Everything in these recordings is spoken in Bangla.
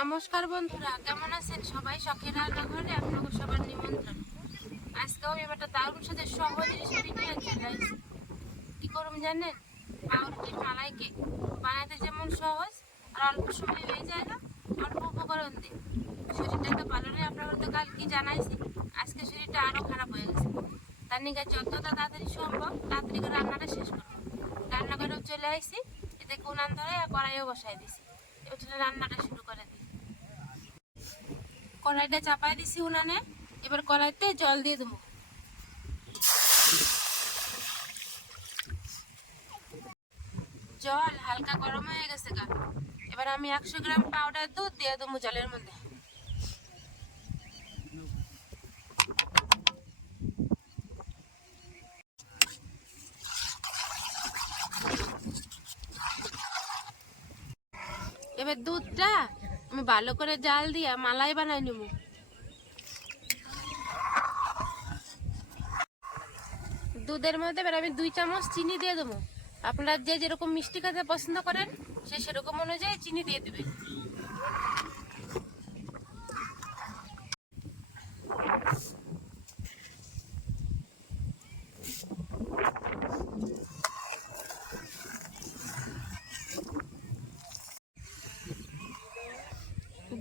নমস্কার বন্ধুরা, কেমন আছেন সবাই? শখের রান্নাঘরে আপনাকে সবার নিমন্ত্রণ। আজকেও আমি একটা দারুণ সাথে সহজ রেসিপি নিয়ে চলে কি করুন জানেন? পাউরুটির মালাই কেক। বানাতে যেমন সহজ, আর অল্প সময় হয়ে যায় না, অল্প উপকরণ দিয়ে। শরীরটা তো ভালো নেই আপনারা তো কাল কি জানাইছি, আজকে শরীরটা আরও খারাপ হয়ে গেছে। তার নিকে যতটা তাড়াতাড়ি সম্ভব, তাড়াতাড়ি করে রান্নাটা শেষ করব। রান্নাঘরেও চলে আসছি এতে উনান ধরে কড়াইও বসাই দিছি। কড়াইটা চাপাই দিছি উনানে, এবার কড়াইতে জল দিয়ে দেবো। জল হালকা গরম হয়ে গেছে গা। এবার আমি একশো গ্রাম পাউডার দুধ দিয়ে দেবো জলের মধ্যে। এবার দুধটা আমি ভালো করে জাল দিয়া মালাই বানাই নেব দুধের মধ্যে এবার আমি দুই চামচ চিনি দিয়ে দেবো। আপনারা যে যেরকম মিষ্টি খেতে পছন্দ করেন, সে সেরকম অনুযায়ী চিনি দিয়ে দেবেন।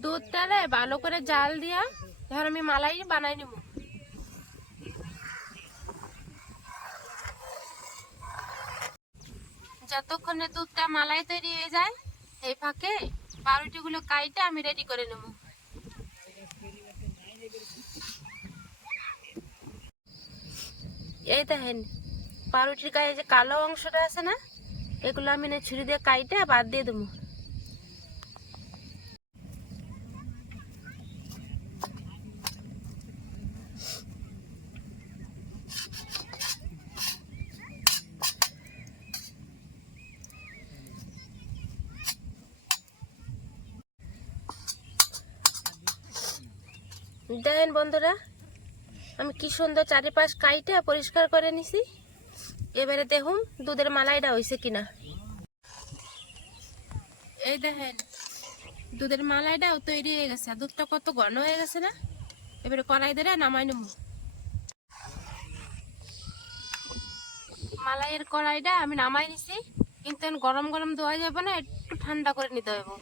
দুধটারে ভালো করে জাল দিয়া ধর আমি মালাই বানাই নেব। যতক্ষণে দুধটা মালাই তৈরি হয়ে যায়, এই ফাঁকে পাউরুটিগুলো কাইটে আমি রেডি করে নেব। এই দেখেন, পাউরুটির গায়ে যে কালো অংশটা আছে না, এগুলো আমি না ছুরি দিয়ে কাইটে বাদ দিয়ে দেবো। দেখেন বন্ধুরা, আমি কি সুন্দর চারিপাশ কাইটা পরিষ্কার করে নিছি। এবারে দেখুন দুধের মালাইটা হয়েছে কিনা। এই দেখেন, দুধের মালাইটাও তৈরি হয়ে গেছে। দুধটা কত ঘন হয়ে গেছে না? এবারে কড়াই ধরে নামাই নেব। মালাইয়ের কড়াইটা আমি নামাই নিছি। কিন্তু গরম গরম দেওয়া যাবে না, একটু ঠান্ডা করে নিতে হবে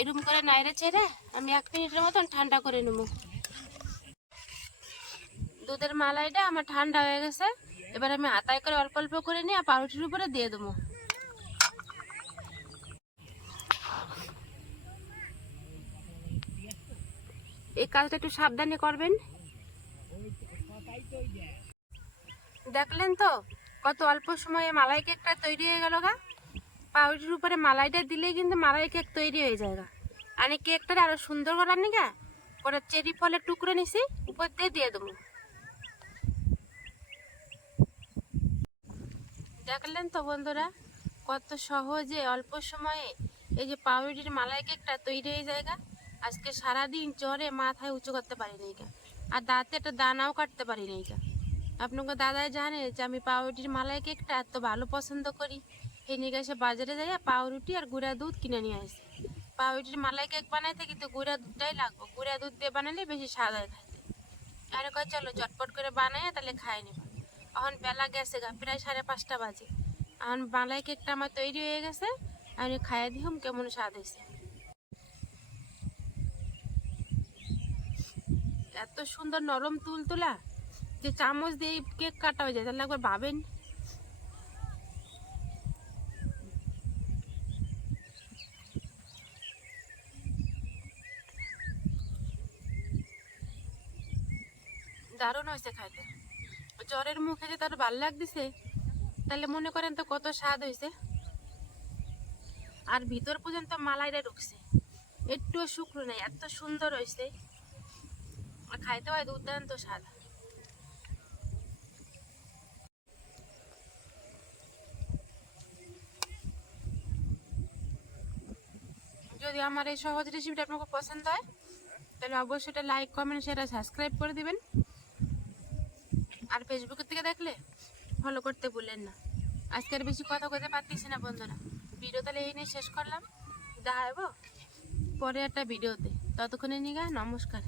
এরকম করে নাইরে ছেড়ে আমি এক মিনিটের মতন ঠান্ডা করে নেব। দুধের মালাইটা আমার ঠান্ডা হয়ে গেছে। এবার আমি হাতায় করে অল্প অল্প করে নিয়ে পাউরুটির উপরে দিয়ে দেবো। এই কাজটা একটু সাবধানে করবেন। দেখলেন তো, কত অল্প সময়ে মালাই কেকটা তৈরি হয়ে গেল গা। পাউরুটির উপরে মালাইটা দিলেই কিন্তু মালাই কেক তৈরি হয়ে যায় আর কেকটা আরও সুন্দর করার নি গা করে চেরি ফলের টুকরো নিছি, উপর দিয়ে দিয়ে দেবো। দেখলেন তো বন্ধুরা, কত সহজে অল্প সময়ে এই যে পাউরুটির মালাই কেকটা তৈরি হয়ে যায় আজকে সারাদিন জ্বরে মাথায় উঁচু করতে পারি নাই গা, আর দাঁতে একটা দানাও কাটতে পারি নাই গা। আপনাকে দাদাই জানে যে আমি পাউরুটির মালাই কেকটা এত ভালো পছন্দ করি। এই নিয়ে বাজারে যাই পাউরুটি আর গুঁড়া দুধ কিনে নিয়ে আসি। পাউরুটির মালাই কেক বানাইতে কিন্তু গুঁড়া দুধটাই লাগবো। গুঁড়া দুধ দিয়ে বানালে বেশি স্বাদ হয় খাইতে আরে কয়, চলো চটপট করে বানাই তাহলে খাই নিব। এখন বেলা গেছে গা, প্রায় সাড়ে পাঁচটা বাজে। এখন মালাই কেকটা আমার তৈরি হয়ে গেছে আমি খাইয়ে দিলাম কেমন স্বাদ হয়েছে। এত সুন্দর নরম তুল তুলা যে চামচ দিয়ে কেক কাটা হয়ে যায়, তাহলে একবার ভাবেন। দারুণ হয়েছে খাইতে। জ্বরের মুখে যে তার ভালো লাগতেছে তাহলে মনে করেন তো কত স্বাদ হয়েছে আর ভিতর পর্যন্ত মালাইটা ঢুকছে। একটুও শুকনো নেই, এত সুন্দর হয়েছে আর খাইতে হয় দুর্দান্ত স্বাদ। যদি আমার এই সহজ রেসিপিটা আপনাকে পছন্দ হয়, তাহলে অবশ্যই এটা লাইক কমেন্ট শেয়ার সাবস্ক্রাইব করে দিবেন। আর ফেসবুকের থেকে দেখলে ফলো করতে ভুলেন না। আজকে আর বেশি কথা কথা পারতেছি না বন্ধুরা। ভিডিও তাহলে এই নিয়ে শেষ করলাম। দেখা পরে একটা ভিডিওতে ততক্ষণে নিগা, নমস্কার।